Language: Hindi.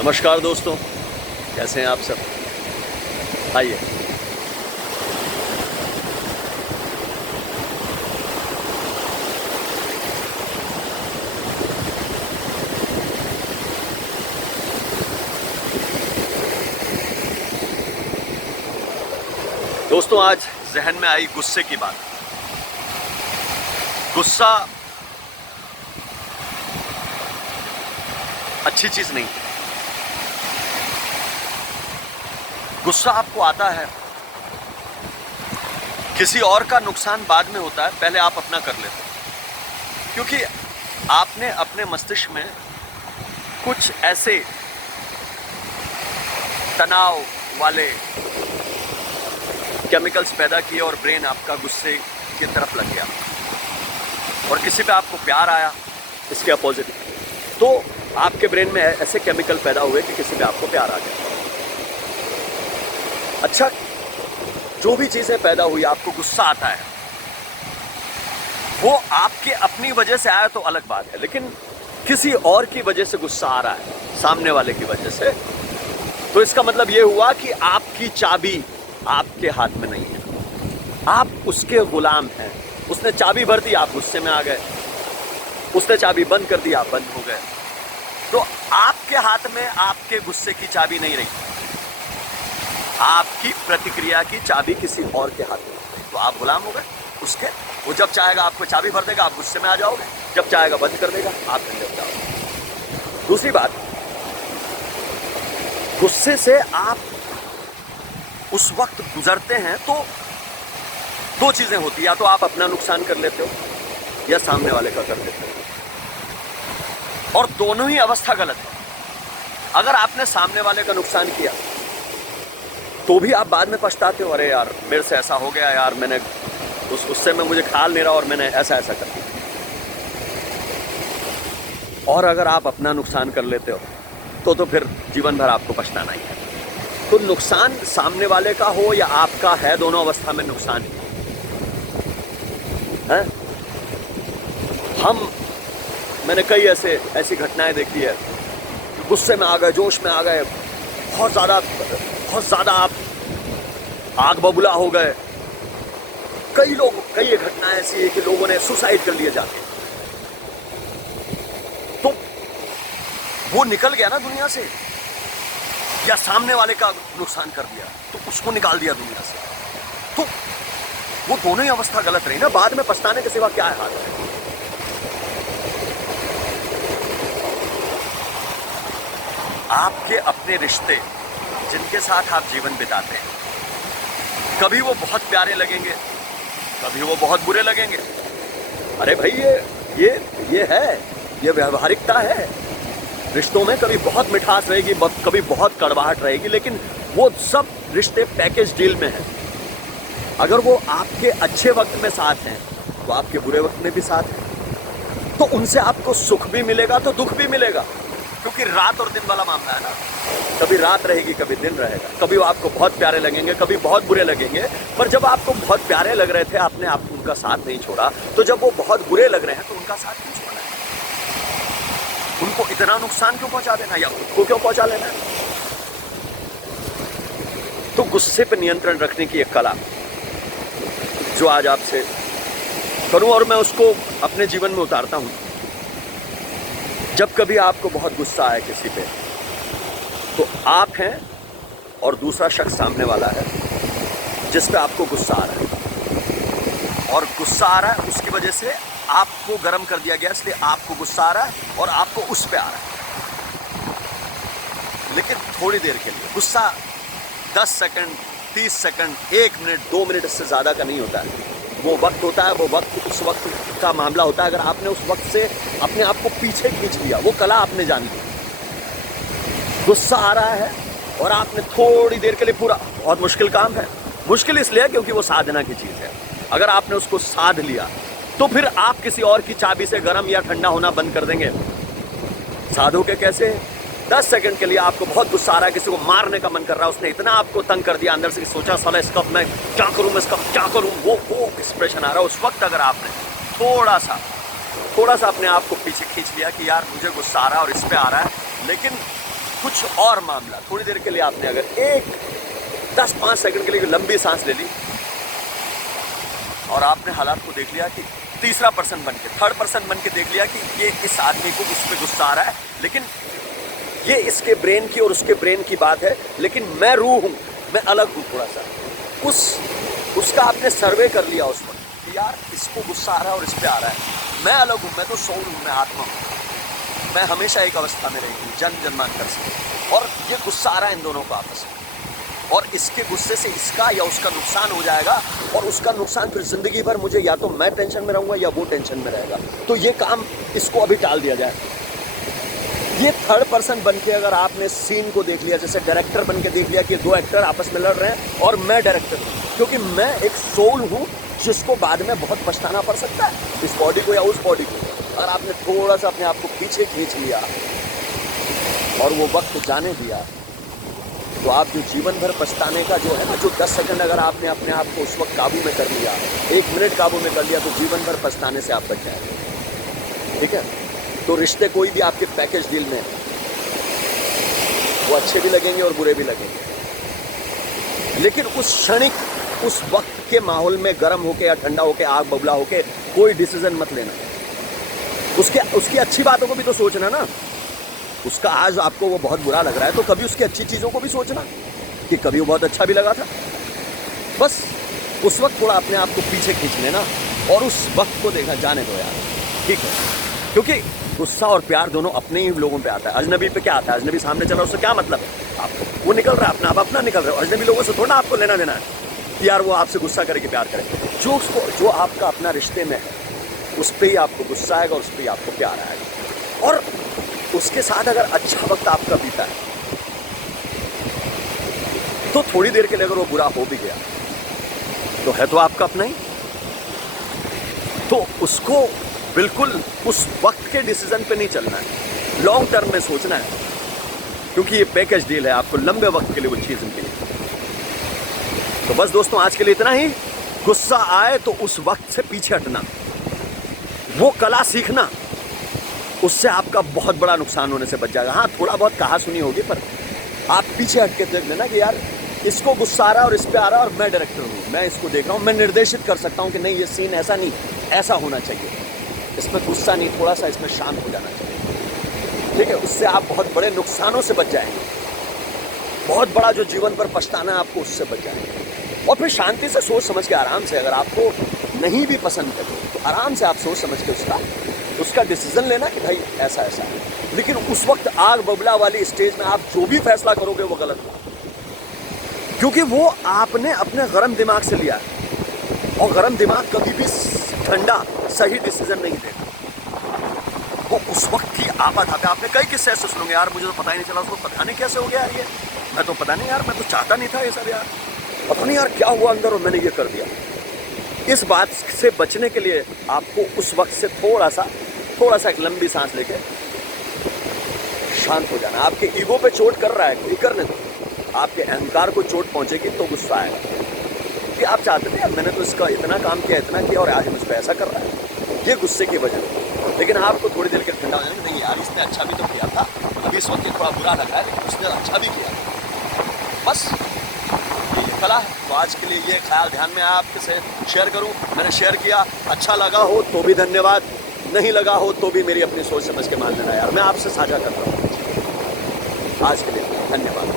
नमस्कार दोस्तों, कैसे हैं आप सब। आइए। दोस्तों, आज जहन में आई गुस्से की बात। गुस्सा अच्छी चीज नहीं है। गुस्सा आपको आता है, किसी और का नुकसान बाद में होता है, पहले आप अपना कर लेते हो, क्योंकि आपने अपने मस्तिष्क में कुछ ऐसे तनाव वाले केमिकल्स पैदा किए और ब्रेन आपका गुस्से की तरफ लग गया। और किसी पे आपको प्यार आया, इसके अपोजिट, तो आपके ब्रेन में ऐसे केमिकल पैदा हुए कि किसी पे आपको प्यार आ गया। अच्छा, जो भी चीजें पैदा हुई, आपको गुस्सा आता है, वो आपके अपनी वजह से आया तो अलग बात है, लेकिन किसी और की वजह से गुस्सा आ रहा है, सामने वाले की वजह से, तो इसका मतलब ये हुआ कि आपकी चाबी आपके हाथ में नहीं है, आप उसके गुलाम हैं। उसने चाबी भर दी, आप गुस्से में आ गए। उसने चाबी बंद कर दी, आप बंद हो गए। तो आपके हाथ में आपके गुस्से की चाबी नहीं रही, आपकी प्रतिक्रिया की चाबी किसी और के हाथ में, तो आप गुलाम हो गए उसके। वो जब चाहेगा आपको चाबी भर देगा, आप गुस्से में आ जाओगे, जब चाहेगा बंद कर देगा, आप ठंडे हो जाओगे। दूसरी बात, गुस्से से आप उस वक्त गुजरते हैं तो दो चीजें होती है, या तो आप अपना नुकसान कर लेते हो या सामने वाले का कर लेते हो, और दोनों ही अवस्था गलत है। अगर आपने सामने वाले का नुकसान किया तो भी आप बाद में पछताते हो, अरे यार मेरे से ऐसा हो गया यार, मैंने उससे में मुझे ख्याल नहीं रहा और मैंने ऐसा ऐसा कर दिया। और अगर आप अपना नुकसान कर लेते हो तो फिर जीवन भर आपको पछताना ही है। तो नुकसान सामने वाले का हो या आपका है, दोनों अवस्था में नुकसान है। मैंने कई ऐसी घटनाएं देखी है, गुस्से में आ गए, जोश में आ गए, बहुत ज़्यादा आप आग बबूला हो गए। कई घटनाएं ऐसी है कि लोगों ने सुसाइड कर लिए जाके। तो वो निकल गया ना दुनिया से, या सामने वाले का नुकसान कर दिया तो उसको निकाल दिया दुनिया से, तो वो दोनों ही अवस्था गलत रही ना। बाद में पछताने के सिवा क्या है हाल है। आपके अपने रिश्ते, जिनके साथ आप जीवन बिताते हैं, कभी वो बहुत प्यारे लगेंगे, कभी वो बहुत बुरे लगेंगे। अरे भाई, ये व्यवहारिकता है। रिश्तों में कभी बहुत मिठास रहेगी, कभी बहुत कड़वाहट रहेगी, लेकिन वो सब रिश्ते पैकेज डील में हैं। अगर वो आपके अच्छे वक्त में साथ हैं तो आपके बुरे वक्त में भी साथ हैं, तो उनसे आपको सुख भी मिलेगा तो दुख भी मिलेगा, क्योंकि रात और दिन वाला मामला है ना। कभी रात रहेगी, कभी दिन रहेगा, कभी वो आपको बहुत प्यारे लगेंगे, कभी बहुत बुरे लगेंगे। पर जब आपको बहुत प्यारे लग रहे थे, आपने उनका साथ नहीं छोड़ा, तो जब वो बहुत बुरे लग रहे हैं तो उनका साथ नहीं छोड़ना है। उनको इतना नुकसान क्यों पहुंचा देना, या उनको क्यों पहुंचा लेना है। तो गुस्से पर नियंत्रण रखने की एक कला जो आज आपसे करूं, और मैं उसको अपने जीवन में उतारता हूं। जब कभी आपको बहुत गुस्सा आए किसी पे, तो आप हैं और दूसरा शख्स सामने वाला है जिस पे आपको गुस्सा आ रहा है, और गुस्सा आ रहा है उसकी वजह से आपको गर्म कर दिया गया, इसलिए आपको गुस्सा आ रहा है और आपको उस पे आ रहा है। लेकिन थोड़ी देर के लिए गुस्सा 10 सेकंड, 30 सेकंड, 1 मिनट, 2 मिनट, इससे ज़्यादा का नहीं होता है। वो वक्त होता है, वो वक्त उस वक्त का मामला होता है। अगर आपने उस वक्त से अपने आप को पीछे खींच लिया, वो कला आपने जान ली। गुस्सा आ रहा है और आपने थोड़ी देर के लिए पूरा, बहुत मुश्किल काम है, मुश्किल इसलिए क्योंकि वो साधना की चीज़ है। अगर आपने उसको साध लिया तो फिर आप किसी और की चाबी से गर्म या ठंडा होना बंद कर देंगे। साधोगे कैसे? 10 सेकंड के लिए आपको बहुत गुस्सा आ रहा है, किसी को मारने का मन कर रहा है, उसने इतना आपको तंग कर दिया अंदर से कि सोचा साला इसका मैं क्या करूं, मैं इसका क्या करूं, वो एक्सप्रेशन आ रहा है। उस वक्त अगर आपने थोड़ा सा अपने आप को पीछे खींच लिया कि यार मुझे गुस्सा आ रहा है और इस पे आ रहा है, लेकिन कुछ और मामला, थोड़ी देर के लिए आपने अगर एक 10-5 सेकंड के लिए लंबी सांस ले ली और आपने हालात को देख लिया कि तीसरा पर्सन बन के, थर्ड पर्सन बन के देख लिया कि ये इस आदमी को उस पर गुस्सा आ रहा है, लेकिन ये इसके ब्रेन की और उसके ब्रेन की बात है, लेकिन मैं रूह हूँ, मैं अलग हूँ थोड़ा सा। उसका आपने सर्वे कर लिया उस वक्त कि यार इसको गुस्सा आ रहा है और इस पे आ रहा है, मैं अलग हूँ, मैं तो सोल हूँ, मैं आत्मा हूँ, मैं हमेशा एक अवस्था में रहेगी जन्म जन्मांतर से, और ये गुस्सा आ रहा है इन दोनों को आपस में, और इसके गुस्से से इसका या उसका नुकसान हो जाएगा, और उसका नुकसान फिर ज़िंदगी भर मुझे या तो मैं टेंशन में रहूँगा या वो टेंशन में रहेगा। तो ये काम इसको अभी टाल दिया जाए। ये थर्ड पर्सन बन के अगर आपने सीन को देख लिया, जैसे डायरेक्टर बन के देख लिया कि 2 एक्टर आपस में लड़ रहे हैं और मैं डायरेक्टर हूँ, क्योंकि मैं एक सोल हूँ जिसको बाद में बहुत पछताना पड़ सकता है, इस बॉडी को या उस बॉडी को। अगर आपने थोड़ा सा अपने आप को पीछे खींच लिया और वो वक्त जाने दिया, तो आप जो जीवन भर पछताने का जो है ना, जो 10 सेकंड अगर आपने अपने आप को उस वक्त काबू में कर लिया, 1 मिनट काबू में कर लिया, तो जीवन भर पछताने से आप बच जाएंगे। ठीक है? तो रिश्ते कोई भी आपके पैकेज डील में, वो अच्छे भी लगेंगे और बुरे भी लगेंगे, लेकिन उस क्षणिक, उस वक्त के माहौल में गर्म होके या ठंडा होके, आग बबूला होके कोई डिसीजन मत लेना। उसकी अच्छी बातों को भी तो सोचना ना। उसका आज आपको वो बहुत बुरा लग रहा है, तो कभी उसकी अच्छी चीज़ों को भी सोचना कि कभी वो बहुत अच्छा भी लगा था। बस उस वक्त थोड़ा अपने आप को पीछे खींच लेना और उस वक्त को देखना, जाने दो यार, ठीक है? क्योंकि गुस्सा और प्यार दोनों अपने ही लोगों पे आता है। अजनबी पे क्या आता है? अजनबी सामने चल रहा है, उससे क्या मतलब है? आपको वो निकल रहा है अपना, आप अपना निकल रहे हो। अजनबी लोगों से थोड़ा आपको लेना देना है कि यार वो आपसे गुस्सा करे कि प्यार करे। जो आपका अपना रिश्ते में है, उस पर ही आपको गुस्सा आएगा और उस पर ही आपको प्यार आएगा। और उसके साथ अगर अच्छा वक्त आपका बीता है, तो थोड़ी देर के लिए अगर वो बुरा हो भी गया, तो है तो आपका अपना ही। तो उसको बिल्कुल उस वक्त के डिसीजन पे नहीं चलना है, लॉन्ग टर्म में सोचना है, क्योंकि ये पैकेज डील है, आपको लंबे वक्त के लिए वो चीज़ मिली। तो बस दोस्तों, आज के लिए इतना ही। गुस्सा आए तो उस वक्त से पीछे हटना, वो कला सीखना, उससे आपका बहुत बड़ा नुकसान होने से बच जाएगा। हाँ, थोड़ा बहुत कहा सुनी होगी, पर आप पीछे हट के देख लेना कि यार इसको गुस्सा आ रहा है और इस पे आ रहा है, और मैं डायरेक्टर हूँ, मैं इसको देख रहा हूँ, मैं निर्देशित कर सकता हूँ कि नहीं, ये सीन ऐसा नहीं, ऐसा होना चाहिए, इसमें गुस्सा नहीं, थोड़ा सा इसमें शांत हो जाना चाहिए। ठीक है? उससे आप बहुत बड़े नुकसानों से बच जाएंगे, बहुत बड़ा जो जीवन पर पछताना है आपको, उससे बच जाएंगे। और फिर शांति से सोच समझ के आराम से, अगर आपको नहीं भी पसंद है तो आराम से आप सोच समझ के उसका डिसीजन लेना कि भाई ऐसा ऐसा है। लेकिन उस वक्त आग बबला वाली स्टेज में आप जो भी फैसला करोगे वो गलत होगा, क्योंकि वो आपने अपने गरम दिमाग से लिया है, और गरम दिमाग कभी भी ठंडा सही डिसीजन नहीं देगा। वो उस वक्त की आफत आते। आपने कई किस्से ऐसे सुनोगे, यार मुझे तो पता ही नहीं चला, उसको पता नहीं कैसे हो गया यार, ये मैं तो पता नहीं यार, मैं तो चाहता नहीं था ये सब, यार पता नहीं यार क्या हुआ अंदर और मैंने ये कर दिया। इस बात से बचने के लिए आपको उस वक्त से थोड़ा सा एक लंबी सांस लेके शांत हो जाना। आपके ईगो पे चोट कर रहा है, कोई करने दो। आपके अहंकार को चोट पहुंचेगी तो गुस्सा आएगा कि आप चाहते थे यार, मैंने तो इसका इतना काम किया, इतना किया, और आज मुझ पर ऐसा कर रहा है, ये गुस्से की वजह। लेकिन आपको थोड़ी देर के ठंडा हो जाएगा, नहीं यार इसने अच्छा भी तो किया था, अभी इस वक्त थोड़ा बुरा लगा है, लेकिन उसने अच्छा भी किया। बस ये कला है। तो आज के लिए ये ख्याल ध्यान में आपसे शेयर करूं, मैंने शेयर किया, अच्छा लगा हो तो भी धन्यवाद, नहीं लगा हो तो भी मेरी अपनी सोच समझ के मान लेना यार, मैं आपसे साझा कर रहा हूँ। आज के लिए धन्यवाद।